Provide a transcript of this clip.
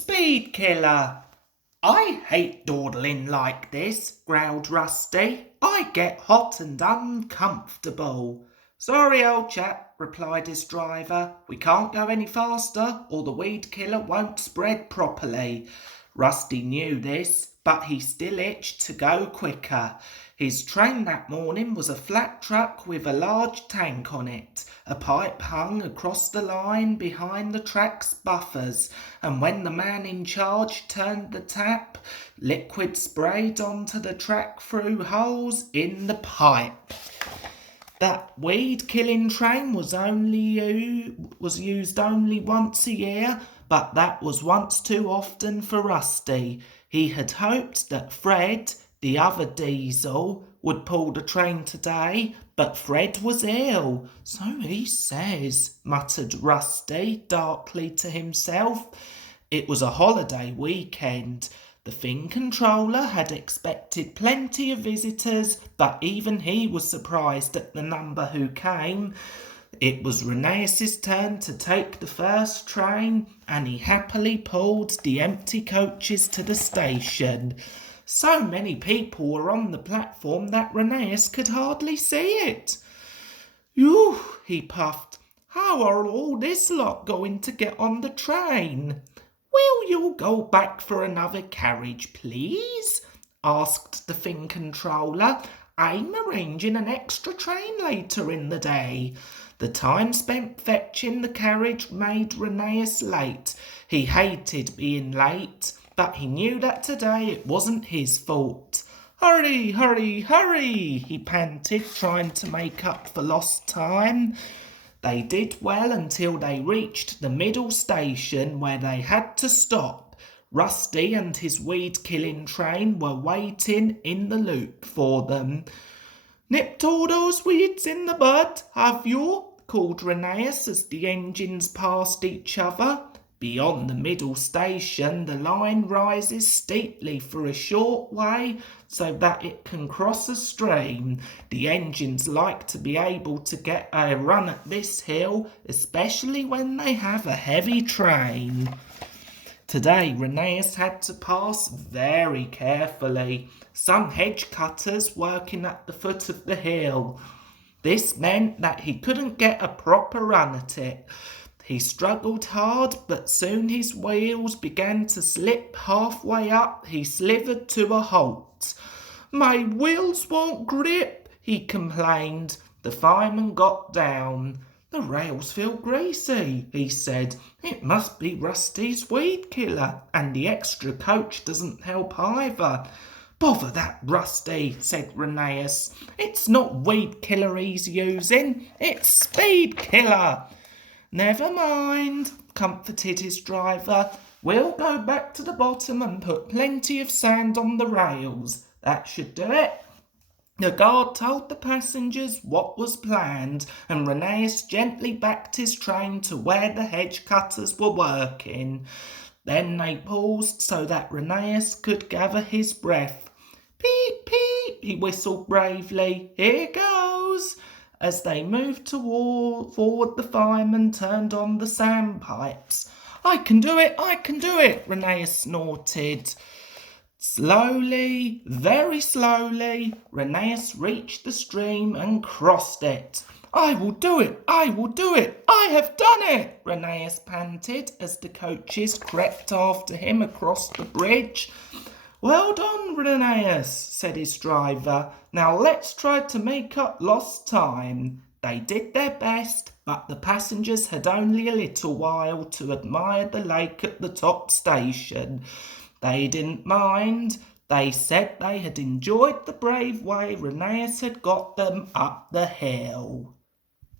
Speedkiller! I hate dawdling like this, growled Rusty. I get hot and uncomfortable. Sorry, old chap, replied his driver. We can't go any faster or the weed killer won't spread properly. Rusty knew this, but he still itched to go quicker. His train that morning was a flat truck with a large tank on it. A pipe hung across the line behind the track's buffers, and when the man in charge turned the tap, liquid sprayed onto the track through holes in the pipe. That weed-killing train was used only once a year, but that was once too often for Rusty. He had hoped that Fred, the other diesel, would pull the train today, but Fred was ill. So he says, muttered Rusty darkly to himself. It was a holiday weekend. The Thing Controller had expected plenty of visitors, but even he was surprised at the number who came. It was Reneus's turn to take the first train, and he happily pulled the empty coaches to the station. So many people were on the platform that Reneus could hardly see it. "Phew," he puffed. "How are all this lot going to get on the train?" "Will you go back for another carriage, please?" asked the Thing Controller. "I'm arranging an extra train later in the day." The time spent fetching the carriage made Reneus late. He hated being late, but he knew that today it wasn't his fault. "Hurry, hurry, hurry," he panted, trying to make up for lost time. They did well until they reached the middle station where they had to stop. Rusty and his weed-killing train were waiting in the loop for them. "Nipped all those weeds in the bud, have you?" called Reneus as the engines passed each other. Beyond the middle station, the line rises steeply for a short way so that it can cross a stream. The engines like to be able to get a run at this hill, especially when they have a heavy train. Today, Reneus had to pass very carefully. Some hedge cutters working at the foot of the hill. This meant that he couldn't get a proper run at it. He struggled hard, but soon his wheels began to slip. Halfway up, he slithered to a halt. "My wheels won't grip," he complained. The fireman got down. "The rails feel greasy," he said. "It must be Rusty's weed killer, and the extra coach doesn't help either." "Bother that Rusty," said Reneus. "It's not weed killer he's using, it's speed killer." "Never mind," comforted his driver. "We'll go back to the bottom and put plenty of sand on the rails. That should do it." The guard told the passengers what was planned, and Reneus gently backed his train to where the hedge cutters were working. Then they paused so that Reneus could gather his breath. "Peep, peep," he whistled bravely. "Here goes." As they moved forward, the fireman turned on the sandpipes. I can do it, Reneus snorted. Slowly, very slowly, Reneus reached the stream and crossed it. I will do it, I have done it, Reneus panted as the coaches crept after him across the bridge. "Well done, Reneus," said his driver. "Now let's try to make up lost time." They did their best, but the passengers had only a little while to admire the lake at the top station. They didn't mind. They said they had enjoyed the brave way Reneus had got them up the hill.